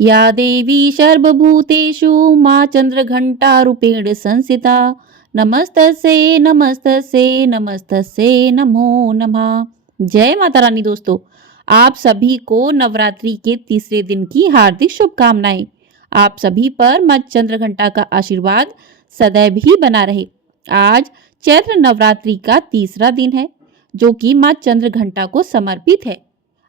या देवी सर्वभूतेषु माँ चंद्रघंटारूपेण संस्थिता नमस्तस्यै नमस्तस्यै नमस्तस्यै नमो नमः। जय माता रानी। दोस्तों, आप सभी को नवरात्रि के तीसरे दिन की हार्दिक शुभकामनाएं। आप सभी पर माँ चंद्रघंटा का आशीर्वाद सदैव ही बना रहे। आज चैत्र नवरात्रि का तीसरा दिन है, जो कि माँ चंद्रघंटा को समर्पित है।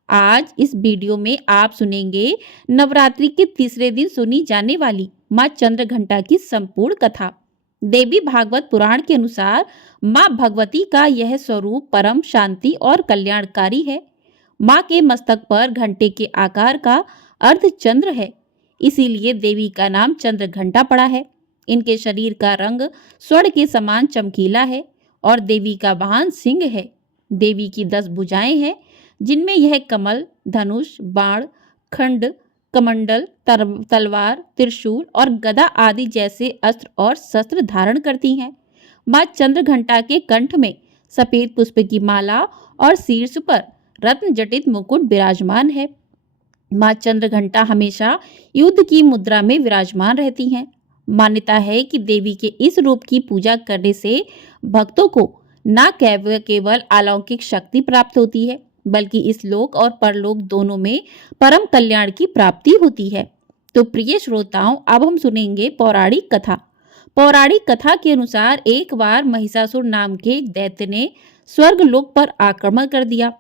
आज इस वीडियो में आप सुनेंगे नवरात्रि के तीसरे दिन सुनी जाने वाली माँ चंद्रघंटा की संपूर्ण कथा। देवी भागवत पुराण के अनुसार माँ भगवती का यह स्वरूप परम शांति और कल्याणकारी है। माँ के मस्तक पर घंटे के आकार का अर्धचंद्र है, इसीलिए देवी का नाम चंद्रघंटा पड़ा है। इनके शरीर का रंग स्वर्ण के समान चमकीला है और देवी का वाहन सिंह है। देवी की 10 भुजाएं हैं, जिनमें यह कमल, धनुष, बाण, खंड, कमंडल, तलवार, त्रिशूल और गदा आदि जैसे अस्त्र और शस्त्र धारण करती हैं। माँ चंद्रघंटा के कंठ में सफेद पुष्प की माला और शीर्ष पर रत्न जटित मुकुट विराजमान है। माँ चंद्रघंटा हमेशा युद्ध की मुद्रा में विराजमान रहती हैं। मान्यता है कि देवी के इस रूप की पूजा करने से भक्तों को न केवल अलौकिक शक्ति प्राप्त होती है, बल्कि इस लोक और परलोक दोनों में परम कल्याण की प्राप्ति होती है। तो प्रिय श्रोताओं, अब हम सुनेंगे पौराणिक कथा। पौराणिक कथा के अनुसार एक बार महिषासुर नाम के एक दैत्य ने स्वर्ग लोक पर आक्रमण कर दिया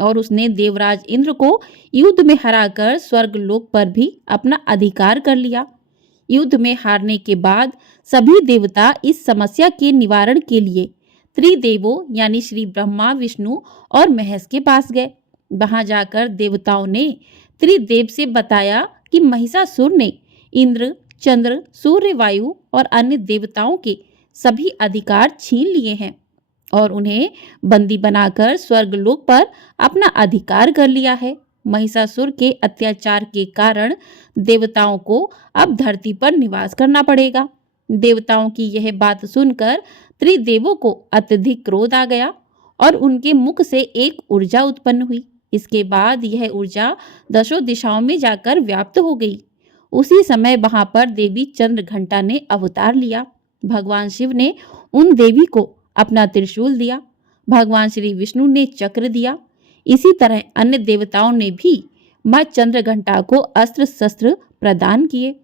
और उसने देवराज इंद्र को युद्ध में हराकर स्वर्ग लोक पर भी अपना अधिकार कर लिया। युद्ध में हारने के बाद सभी देवता इस समस्या के निवारण के लिए त्रिदेवों यानी श्री ब्रह्मा, विष्णु और महेश के पास गए। वहां जाकर देवताओं ने त्रिदेव से बताया कि महिषासुर ने इंद्र, चंद्र, सूर्य, वायु और अन्य देवताओं के सभी अधिकार छीन लिए हैं और उन्हें बंदी बनाकर स्वर्गलोक पर अपना अधिकार कर लिया है। महिषासुर के अत्याचार के कारण देवताओं को अब धरती पर निवास करना पड़ेगा। देवताओं की यह बात सुनकर त्रिदेवों को अत्यधिक क्रोध आ गया और उनके मुख से एक ऊर्जा उत्पन्न हुई। इसके बाद यह ऊर्जा 10 दिशाओं में जाकर व्याप्त हो गई। उसी समय वहां पर देवी चंद्रघंटा ने अवतार लिया। भगवान शिव ने उन देवी को अपना त्रिशूल दिया। भगवान श्री विष्णु ने चक्र दिया। इसी तरह अन्य देवताओं ने भी माँ चंद्रघंटा को अस्त्र शस्त्र प्रदान किए।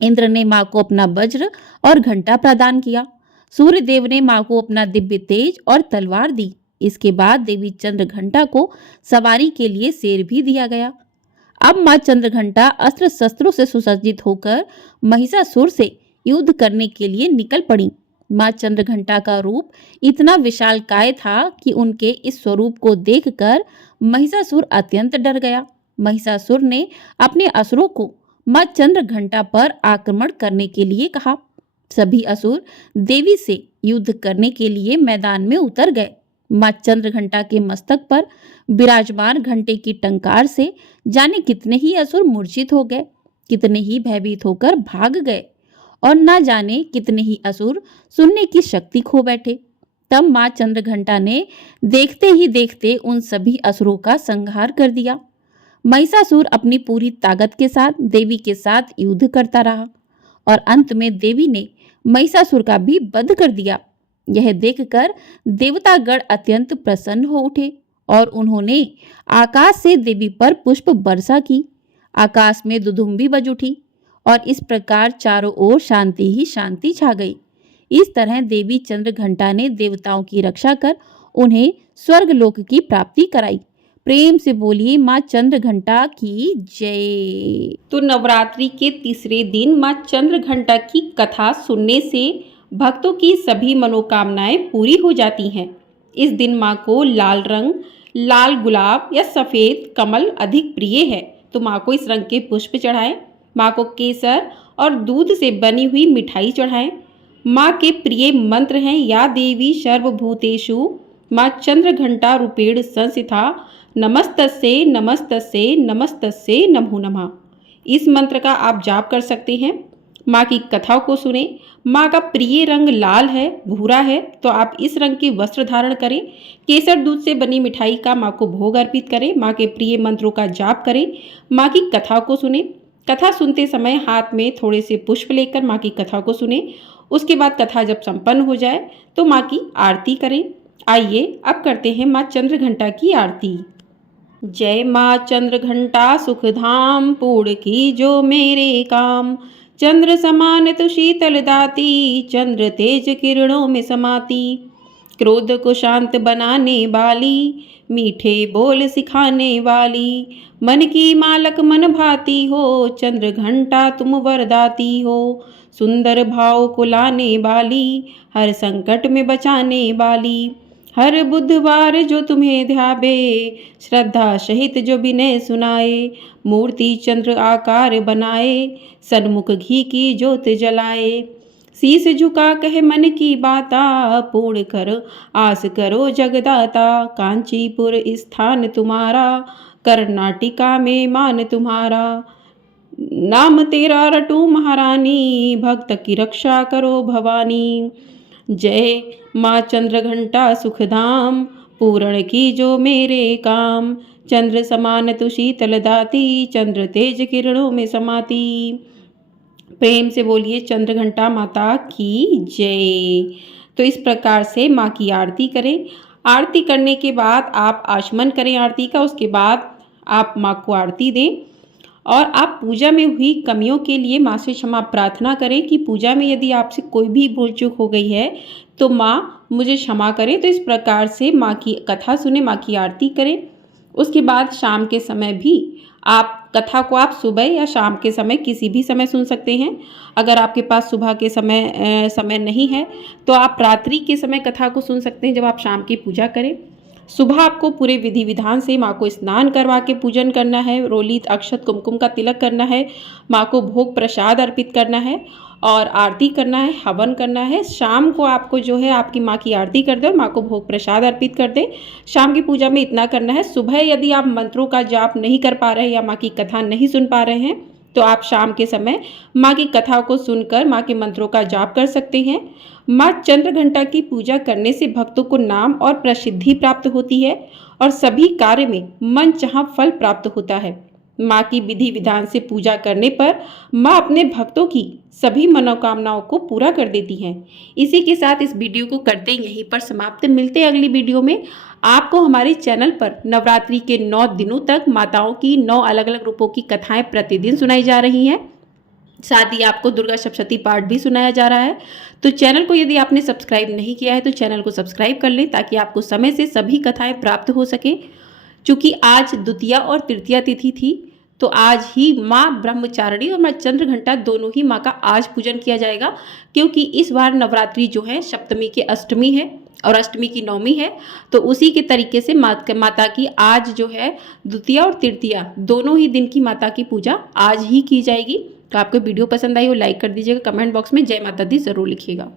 इंद्र ने माँ को अपना वज्र और घंटा प्रदान किया। सूर्य देव ने माँ को अपना दिव्य तेज और तलवार दी। इसके बाद देवी चंद्रघंटा को सवारी के लिए शेर भी दिया गया। अब माँ चंद्रघंटा अस्त्र शस्त्रों से सुसज्जित होकर महिषासुर से युद्ध करने के लिए निकल पड़ी। माँ चंद्रघंटा का रूप इतना विशालकाय था कि उनके इस स्वरूप को देखकर महिषासुर अत्यंत डर गया। महिषासुर ने अपने असुरों को माँ चंद्रघंटा पर आक्रमण करने के लिए कहा। सभी असुर देवी से युद्ध करने के लिए मैदान में उतर गए। माँ चंद्रघंटा के मस्तक पर विराजमान घंटे की टंकार से जाने कितने ही असुर मूर्छित हो गए, कितने ही भयभीत होकर भाग गए और न जाने कितने ही असुर सुनने की शक्ति खो बैठे। तब माँ चंद्रघंटा ने देखते ही देखते उन सभी असुरों का संहार कर दिया। महिषासुर अपनी पूरी ताकत के साथ देवी के साथ युद्ध करता रहा और अंत में देवी ने महिषासुर का भी वध कर दिया। यह देखकर देवतागण अत्यंत प्रसन्न हो उठे और उन्होंने आकाश से देवी पर पुष्प वर्षा की। आकाश में दुधुम्बी बज उठी और इस प्रकार चारों ओर शांति ही शांति छा गई। इस तरह देवी चंद्रघंटा ने देवताओं की रक्षा कर उन्हें स्वर्गलोक की प्राप्ति कराई। प्रेम से बोलिए माँ चंद्रघंटा की जय। तो नवरात्रि के तीसरे दिन माँ चंद्रघंटा की कथा सुनने से भक्तों की सभी मनोकामनाएं पूरी हो जाती हैं। इस दिन माँ को लाल रंग, लाल गुलाब या सफ़ेद कमल अधिक प्रिय है, तो माँ को इस रंग के पुष्प चढ़ाएं। माँ को केसर और दूध से बनी हुई मिठाई चढ़ाएं। माँ के प्रिय मंत्र हैं या देवी सर्वभूतेषु माँ चंद्रघंटा रूपेण संस्थिता नमस्तस्यै नमस्तस्यै नमस्तस्यै नमो नमः। इस मंत्र का आप जाप कर सकते हैं। माँ की कथाओं को सुने। माँ का प्रिय रंग लाल है, भूरा है, तो आप इस रंग के वस्त्र धारण करें। केसर दूध से बनी मिठाई का माँ को भोग अर्पित करें। माँ के प्रिय मंत्रों का जाप करें। माँ की कथाओं को सुने। कथा सुनते समय हाथ में थोड़े से पुष्प लेकर माँ की कथा को सुने। उसके बाद कथा जब संपन्न हो जाए तो माँ की आरती करें। आइए अब करते हैं माँ चंद्रघंटा की आरती। जय माँ चंद्रघंटा सुखधाम, पूर्ण की जो मेरे काम। चंद्र समान तो शीतल दाती, चंद्र तेज किरणों में समाती। क्रोध को शांत बनाने वाली, मीठे बोल सिखाने वाली। मन की मालक मन भाती हो, चंद्रघंटा तुम वरदाती हो। सुंदर भाव को लाने वाली, हर संकट में बचाने वाली। हर बुधवार जो तुम्हें ध्यावे, श्रद्धा सहित जो विनय सुनाए। मूर्ति चंद्र आकार बनाए, सन्मुख घी की ज्योत जलाए। शीस झुका कहे मन की बाता, पूर्ण कर आस करो जगदाता। कांचीपुर स्थान तुम्हारा, कर्नाटिका में मान तुम्हारा। नाम तेरा रटू महारानी, भक्त की रक्षा करो भवानी। जय माँ चंद्रघंटा सुखधाम, पूर्ण की जो मेरे काम। चंद्र समान तु शीतल दाती, चंद्र तेज किरणों में समाती। प्रेम से बोलिए चंद्रघंटा माता की जय। तो इस प्रकार से माँ की आरती करें। आरती करने के बाद आप आचमन करें आरती का। उसके बाद आप माँ को आरती दें और आप पूजा में हुई कमियों के लिए माँ से क्षमा प्रार्थना करें कि पूजा में यदि आपसे कोई भी भूल चूक हो गई है तो माँ मुझे क्षमा करें। तो इस प्रकार से माँ की कथा सुने, माँ की आरती करें। उसके बाद शाम के समय भी आप कथा को आप सुबह या शाम के समय किसी भी समय सुन सकते हैं। अगर आपके पास सुबह के समय नहीं है तो आप रात्रि के समय कथा को सुन सकते हैं जब आप शाम की पूजा करें। सुबह आपको पूरे विधि विधान से माँ को स्नान करवा के पूजन करना है, रोलित अक्षत कुमकुम का तिलक करना है, माँ को भोग प्रसाद अर्पित करना है और आरती करना है, हवन करना है। शाम को आपको जो है आपकी माँ की आरती कर दे और माँ को भोग प्रसाद अर्पित कर दे। शाम की पूजा में इतना करना है। सुबह यदि आप मंत्रों का जाप नहीं कर पा रहे हैं या माँ की कथा नहीं सुन पा रहे हैं तो आप शाम के समय माँ की कथा को सुनकर माँ के मंत्रों का जाप कर सकते हैं। माँ चंद्रघंटा की पूजा करने से भक्तों को नाम और प्रसिद्धि प्राप्त होती है और सभी कार्य में मनचाहा फल प्राप्त होता है। माँ की विधि विधान से पूजा करने पर माँ अपने भक्तों की सभी मनोकामनाओं को पूरा कर देती हैं। इसी के साथ इस वीडियो को करते यहीं पर समाप्त। मिलते हैं अगली वीडियो में। आपको हमारे चैनल पर नवरात्रि के 9 दिनों तक माताओं की 9 अलग अलग रूपों की कथाएं प्रतिदिन सुनाई जा रही हैं। साथ ही आपको दुर्गा सप्तशती पाठ भी सुनाया जा रहा है। तो चैनल को यदि आपने सब्सक्राइब नहीं किया है तो चैनल को सब्सक्राइब कर लें ताकि आपको समय से सभी कथाएं प्राप्त हो सके। चूँकि आज द्वितीया और तृतीया तिथि थी तो आज ही माँ ब्रह्मचारिणी और माँ चंद्रघंटा दोनों ही माँ का आज पूजन किया जाएगा, क्योंकि इस बार नवरात्रि जो है सप्तमी के अष्टमी है और अष्टमी की नवमी है। तो उसी के तरीके से माता की आज जो है द्वितीया और तृतीया दोनों ही दिन की माता की पूजा आज ही की जाएगी। तो आपको वीडियो पसंद आई हो लाइक कर दीजिएगा, कमेंट बॉक्स में जय माता दी जरूर लिखिएगा।